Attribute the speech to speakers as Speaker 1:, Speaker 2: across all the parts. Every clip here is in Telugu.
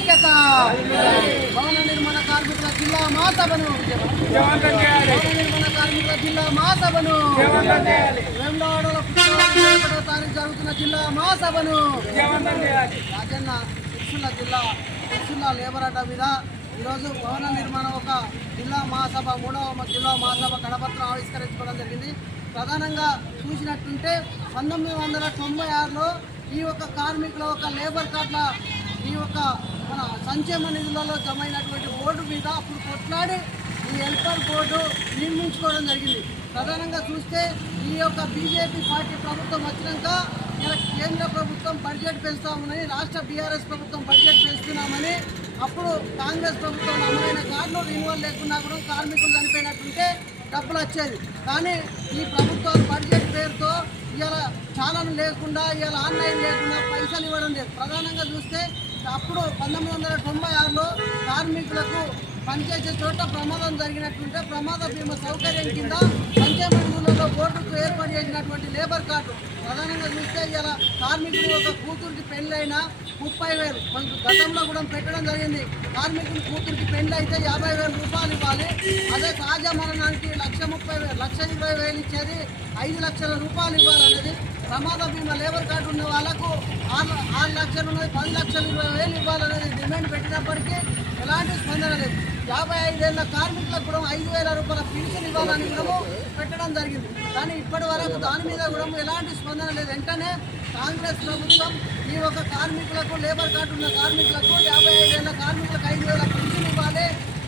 Speaker 1: ఐక్యత. భవన నిర్మాణ కార్మికుల జిల్లా మహాసభను భవన నిర్మాణ కార్మికుల జిల్లా మహాసభను వేములవాడలో ఒకటో తారీఖు జరుగుతున్న జిల్లా మహాసభను రాజన్న సిరిసిల్ల జిల్లా సిరిసిల్ల లేబర్ అడ్డ మీద ఈరోజు భవన నిర్మాణం ఒక జిల్లా మహాసభ మూడవ జిల్లా మహాసభ కడపత్రం ఆవిష్కరించుకోవడం జరిగింది. ప్రధానంగా చూసినట్టుంటే పంతొమ్మిది వందల తొంభై ఆరులో ఈ యొక్క కార్మికుల ఒక లేబర్ కార్డుల ఈ యొక్క మన సంక్షేమ నిధులలో జమ అయినటువంటి బోర్డు మీద అప్పుడు కొట్లాడి ఈ హెల్పర్ బోర్డు నిర్మించుకోవడం జరిగింది. ప్రధానంగా చూస్తే ఈ యొక్క బీజేపీ పార్టీ ప్రభుత్వం వచ్చినాక ఇలా కేంద్ర ప్రభుత్వం బడ్జెట్ పెంచుతామని రాష్ట్ర బీఆర్ఎస్ ప్రభుత్వం బడ్జెట్ పెంచుతున్నామని అప్పుడు కాంగ్రెస్ ప్రభుత్వం అమలైన కార్డులు రిన్యువల్ లేకున్నా కూడా కార్మికులు చనిపోయినట్టుంటే డబ్బులు వచ్చేది కానీ ఈ ప్రభుత్వాలు బడ్జెట్ పేరుతో ఇవాళ చాలా లేకుండా ఇవాళ ఆన్లైన్ లేకుండా పైసలు ఇవ్వడం లేదు. ప్రధానంగా చూస్తే అప్పుడు పంతొమ్మిది వందల తొంభై ఆరులో కార్మికులకు పనిచేసే చోట ప్రమాదం జరిగినట్టుంటే ప్రమాద బీమా సౌకర్యం కింద సంక్షేమ నిధులలో బోర్డుకు ఏర్పాటు చేసినటువంటి లేబర్ కార్డు ప్రధానంగా చూస్తే ఇలా కార్మికులు ఒక కూతురికి పెళ్ళైన ముప్పై వేలు. కొంచెం గతంలో కూడా పెట్టడం జరిగింది. కార్మికులు కూతురికి పెళ్ళి అయితే యాభై వేల రూపాయలు ఇవ్వాలి. అదే తాజా మరణానికి లక్ష ముప్పై వేలు లక్ష ఇరవై వేలు ఇచ్చేది ఐదు లక్షల రూపాయలు ఇవ్వాలనేది ప్రమాద బీమా లేబర్ కార్డు ఉన్న వాళ్ళకు లక్షలు ఉన్నది పది లక్షలు ఇరవై వేలు ఇవ్వాలనేది డిమాండ్ పెట్టినప్పటికీ ఎలాంటి స్పందన లేదు. యాభై ఐదేళ్ళ కార్మికులకు కూడా ఐదు వేల రూపాయల పెన్షన్ ఇవ్వాలని కూడా పెట్టడం జరిగింది. కానీ ఇప్పటి వరకు దాని మీద కూడా ఎలాంటి స్పందన లేదు. వెంటనే కాంగ్రెస్ ప్రభుత్వం ఈ ఒక కార్మికులకు లేబర్ కార్డు ఉన్న కార్మికులకు యాభై ఐదేళ్ళ కార్మికులకు ఐదు వేల పెన్షన్ ఇవ్వాలి.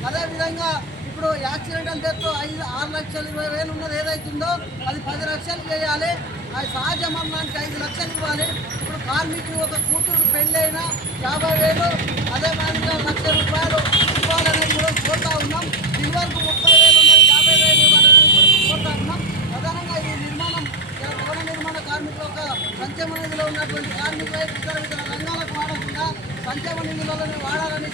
Speaker 1: అదేవిధంగా ఇప్పుడు యాక్సిడెంటల్ డెత్ ఐదు ఆరు లక్షలు ఇరవై వేలు ఉన్నది ఏదైతుందో అది పది లక్షలు చేయాలి సహజ మరణానికి ఐదు లక్షలు ఇవ్వాలి. ఇప్పుడు కార్మికులు ఒక కూతురు పెళ్ళైనా యాభై వేలు అదే మాదిరిగా లక్ష రూపాయలు ఇవ్వాలని కూడా కోరుతా ఉన్నాం. ఇదివరకు ముప్పై వేలు ఉన్నది యాభై వేలు ఇవ్వాలని కూడా కోరుతా ఉన్నాం. ప్రధానంగా ఈ నిర్మాణం భవన నిర్మాణ కార్మికులు ఒక సంక్షేమ నిధిలో ఉన్నటువంటి కార్మికులు ఇతర ఇతర రంగాలకు వాడకుండా సంక్షేమ నిధులలోనే వాడాలని